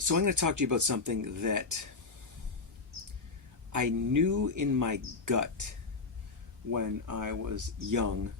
So I'm going to talk to you about something that I knew in my gut when I was young,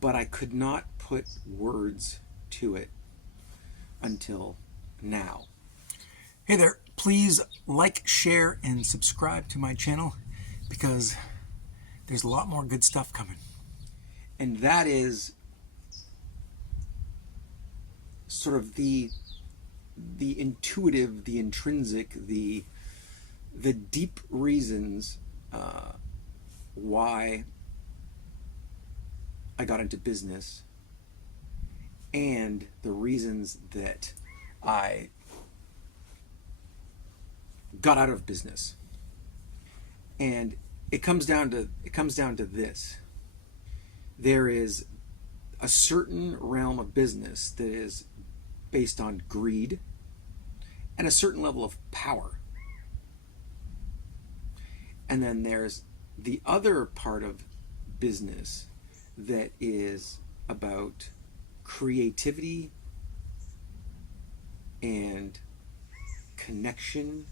but I could not put words to it until now. Hey there, please like, share, and subscribe to my channel because there's a lot more good stuff coming. And that is sort of the intuitive, the intrinsic, the deep reasons why I got into business and the reasons that I got out of business. And it comes down to this. There is a certain realm of business that is based on greed and a certain level of power. And then there's the other part of business that is about creativity and connection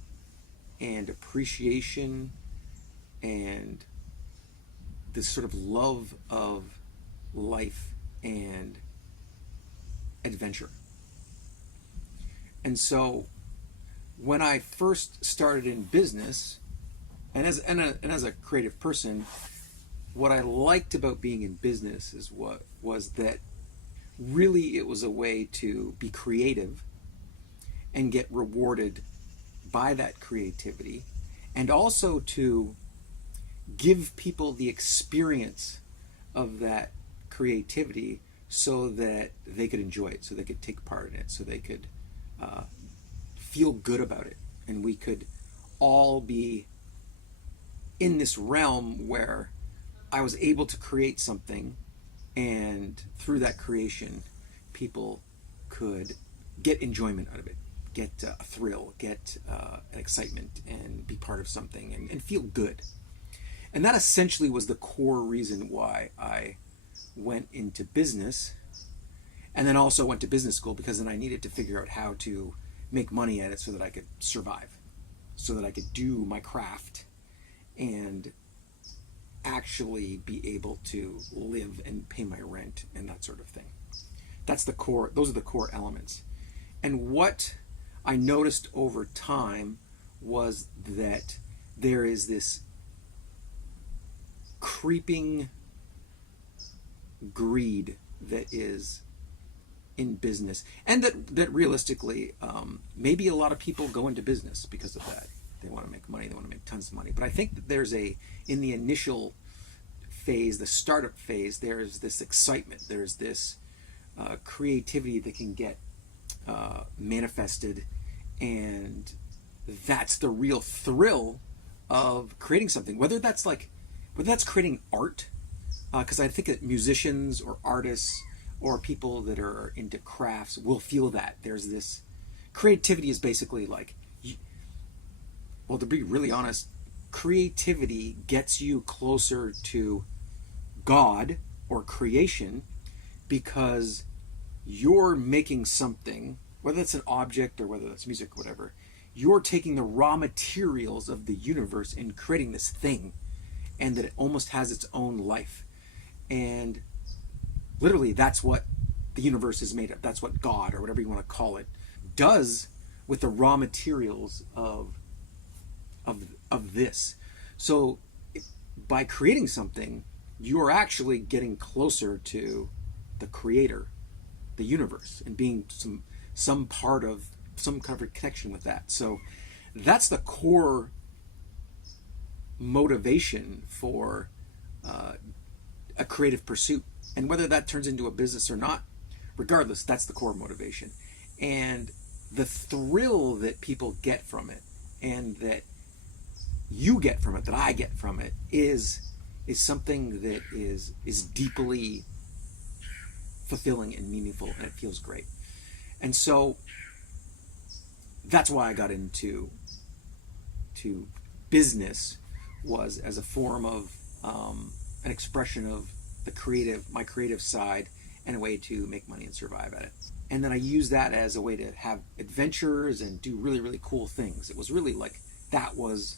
and appreciation and this sort of love of life and adventure. And so when I first started in business, and as a creative person, what I liked about being in business is what was that really it was a way to be creative and get rewarded by that creativity, and also to give people the experience of that creativity so that they could enjoy it, so they could take part in it, so they could feel good about it, and we could all be in this realm where I was able to create something, and through that creation, people could get enjoyment out of it, get a thrill, get an excitement, and be part of something, and feel good. And that essentially was the core reason why I went into business, and then also went to business school, because then I needed to figure out how to make money at it so that I could survive, so that I could do my craft and actually be able to live and pay my rent and that sort of thing. That's the core, those are the core elements. And what I noticed over time was that there is this creeping greed that is in business, and that realistically, maybe a lot of people go into business because of that. They want to make money, they want to make tons of money. But I think that there's in the initial phase, the startup phase, there's this excitement, there's this creativity that can get manifested, and that's the real thrill of creating something. Whether that's creating art, because I think that musicians or artists or people that are into crafts will feel that there's this creativity is basically like, well, to be really honest, creativity gets you closer to God or creation, because you're making something, whether it's an object or whether that's music or whatever, you're taking the raw materials of the universe and creating this thing, and that it almost has its own life. And literally, that's what the universe is made of. That's what God, or whatever you want to call it, does with the raw materials of this. So by creating something, you're actually getting closer to the creator, the universe, and being some part of some kind of connection with that. So that's the core motivation for a creative pursuit. And whether that turns into a business or not, regardless, that's the core motivation. And the thrill that people get from it, and that you get from it, that I get from it, is something that is deeply fulfilling and meaningful, and it feels great. And so that's why I got into business, was as a form of an expression of my creative side, and a way to make money and survive at it. And then I used that as a way to have adventures and do really, really cool things. It was really like that was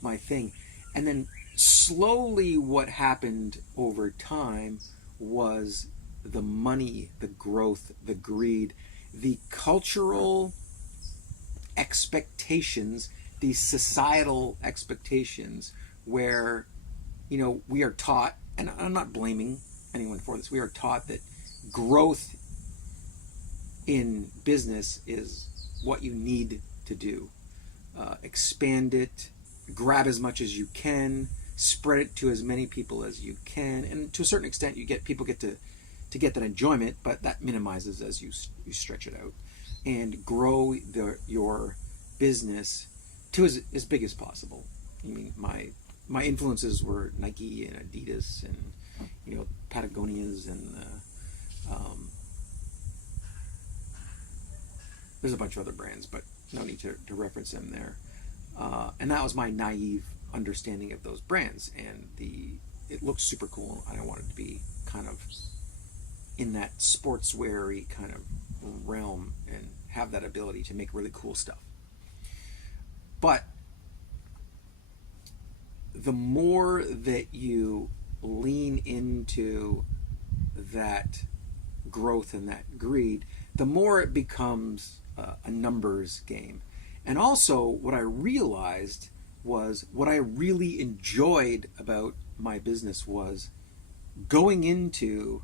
my thing. And then slowly what happened over time was the money, the growth, the greed, the cultural expectations, these societal expectations where, we are taught, and I'm not blaming anyone for this, we are taught that growth in business is what you need to do. Expand it, grab as much as you can, spread it to as many people as you can, and to a certain extent, people get to get that enjoyment, but that minimizes as you stretch it out, and grow your business to as big as possible. I mean, my influences were Nike and Adidas and Patagonias and there's a bunch of other brands, but no need to reference them there. And that was my naive understanding of those brands, and it looked super cool, and I wanted to be kind of in that sportswear-y kind of realm and have that ability to make really cool stuff. But the more that you lean into that growth and that greed, the more it becomes a numbers game. And also, what I realized was what I really enjoyed about my business was going into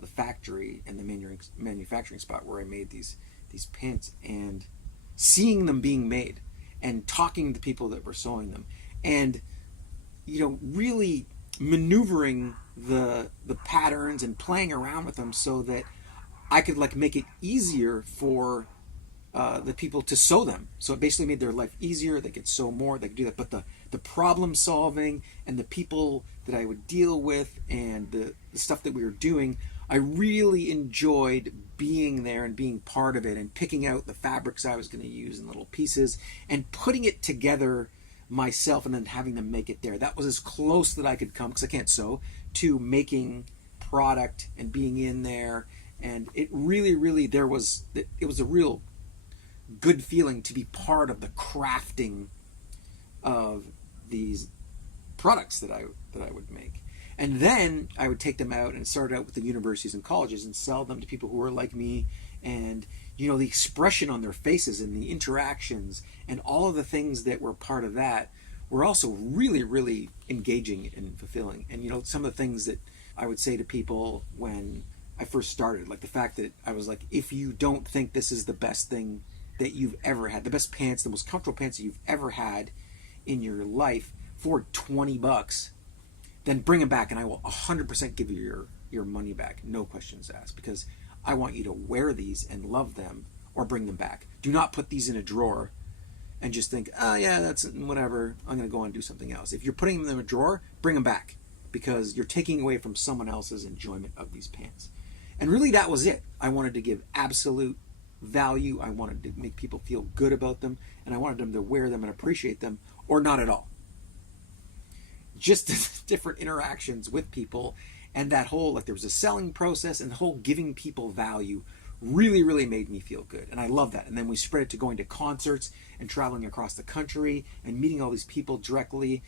the factory and the manufacturing spot where I made these pants and seeing them being made and talking to people that were sewing them and really maneuvering the patterns and playing around with them so that I could make it easier for the people to sew them. So it basically made their life easier. They could sew more. They could do that. But the problem solving and the people that I would deal with and the stuff that we were doing, I really enjoyed being there and being part of it and picking out the fabrics I was going to use in little pieces and putting it together myself and then having them make it there. That was as close that I could come, because I can't sew, to making product and being in there. And it really, really, it was a real good feeling to be part of the crafting of these products that I would make. And then I would take them out and start out with the universities and colleges and sell them to people who were like me. And the expression on their faces and the interactions and all of the things that were part of that were also really, really engaging and fulfilling. And some of the things that I would say to people when I first started, like the fact that I was like, if you don't think this is the best thing that you've ever had, the best pants, the most comfortable pants that you've ever had in your life for $20, then bring them back and I will 100% give you your money back, no questions asked, because I want you to wear these and love them or bring them back. Do not put these in a drawer and just think, oh yeah, that's whatever, I'm going to go on and do something else. If you're putting them in a drawer, bring them back, because you're taking away from someone else's enjoyment of these pants. And really that was it. I wanted to give absolute value. I wanted to make people feel good about them, and I wanted them to wear them and appreciate them, or not at all. Just different interactions with people, and that whole, there was a selling process, and the whole giving people value really, really made me feel good. And I love that. And then we spread it to going to concerts and traveling across the country and meeting all these people directly.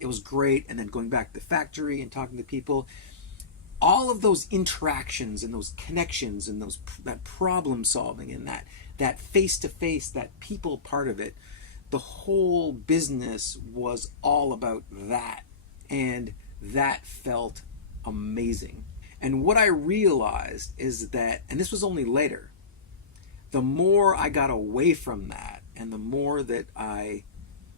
It was great. And then going back to the factory and talking to people. All of those interactions and those connections and that problem solving and that face-to-face, that people part of it, the whole business was all about that. And that felt amazing. And what I realized is that, and this was only later, the more I got away from that and the more that I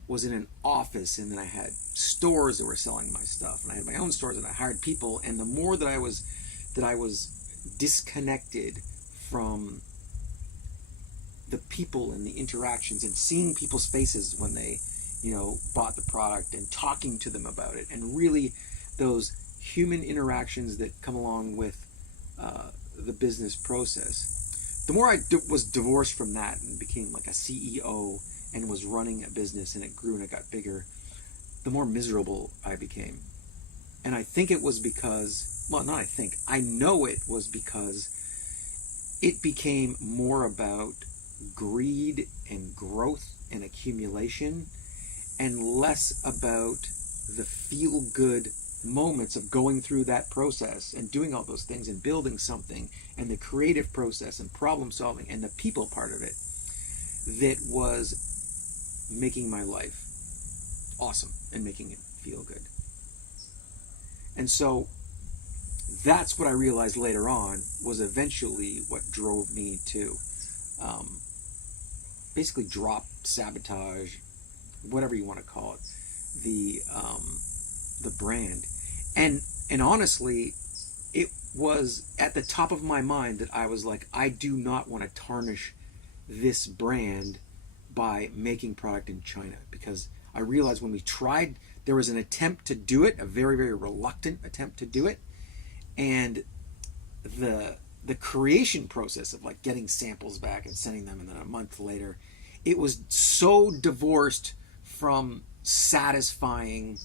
was in an office and then I had stores that were selling my stuff and I had my own stores and I hired people, and the more that I was disconnected from the people and the interactions and seeing people's faces when they bought the product and talking to them about it, and really those human interactions that come along with the business process. The more I was divorced from that and became like a CEO and was running a business and it grew and it got bigger, the more miserable I became. And I think it was because, well, not I think, I know it was because it became more about greed and growth and accumulation, and less about the feel-good moments of going through that process and doing all those things and building something, and the creative process and problem solving and the people part of it that was making my life awesome and making it feel good. And so that's what I realized later on was eventually what drove me to basically drop, sabotage, whatever you want to call it, the brand. And honestly, it was at the top of my mind that I was like, I do not want to tarnish this brand by making product in China, because I realized when we tried, there was an attempt to do it, a very, very reluctant attempt to do it, and the creation process of like getting samples back and sending them, and then a month later, it was so divorced from satisfying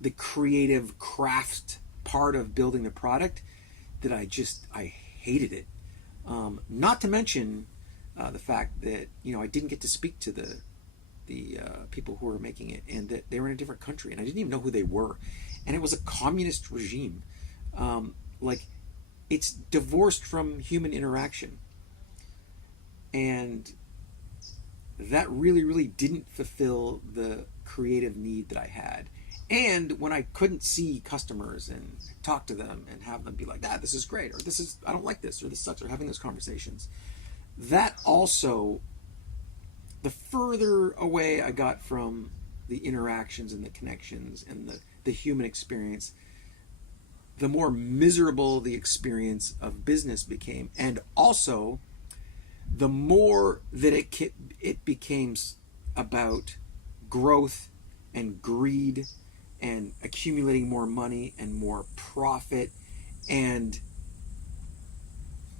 the creative craft part of building the product that I hated it. Not to mention the fact that I didn't get to speak to the people who were making it, and that they were in a different country, and I didn't even know who they were, and it was a communist regime. Like, it's divorced from human interaction, and that really, really didn't fulfill the creative need that I had. And when I couldn't see customers and talk to them and have them be like, this is great, or I don't like this, or this sucks, or having those conversations, that also, the further away I got from the interactions and the connections and the human experience, the more miserable the experience of business became. And also, the more that it became about growth and greed and accumulating more money and more profit and,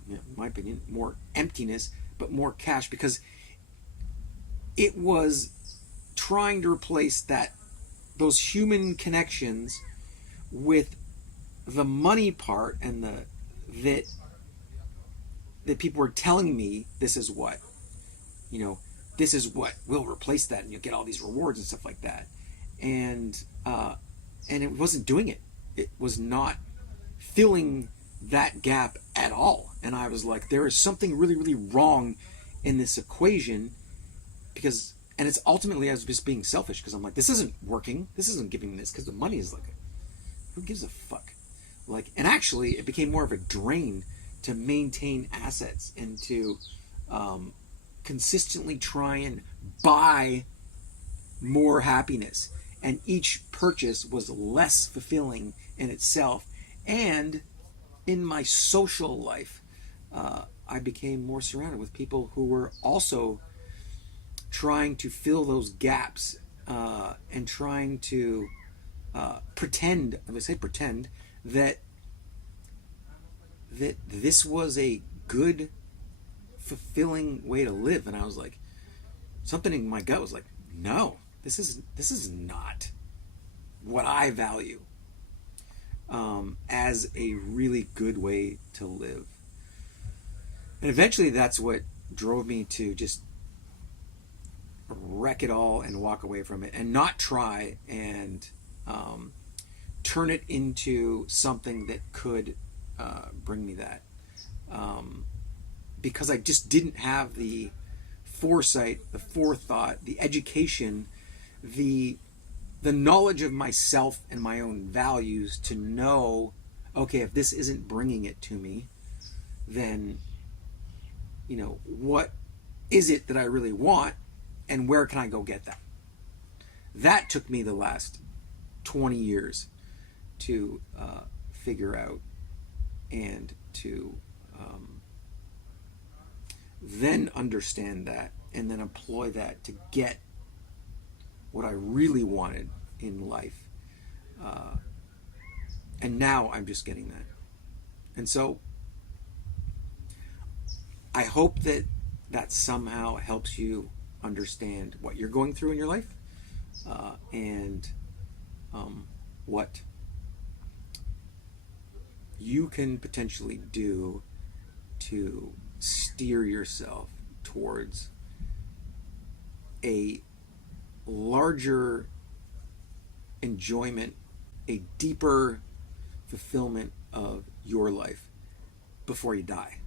in my opinion, more emptiness, but more cash, because it was trying to replace those human connections with the money part, and that people were telling me this is what will replace that, and you'll get all these rewards and stuff like that, and it wasn't doing it. It was not filling that gap at all. And I was like, there is something really, really wrong in this equation, and it's ultimately, I was just being selfish, because I'm like, this isn't working. This isn't giving this, because the money is like, who gives a fuck? Like, and actually, it became more of a drain to maintain assets and to consistently try and buy more happiness. And each purchase was less fulfilling in itself. And in my social life, I became more surrounded with people who were also trying to fill those gaps and trying to pretend, I'm going to say pretend, that this was a good, fulfilling way to live. And I was like, something in my gut was like, no, this is not what I value as a really good way to live. And eventually that's what drove me to just wreck it all and walk away from it, and not try and turn it into something that could bring me that, because I just didn't have the foresight, the forethought, the education, the knowledge of myself and my own values to know, okay, if this isn't bringing it to me, then what is it that I really want, and where can I go get that? That took me the last 20 years to figure out, and to then understand that, and then employ that to get what I really wanted in life. And now I'm just getting that. And so I hope that somehow helps you understand what you're going through in your life, and what you can potentially do to steer yourself towards a larger enjoyment, a deeper fulfillment of your life before you die.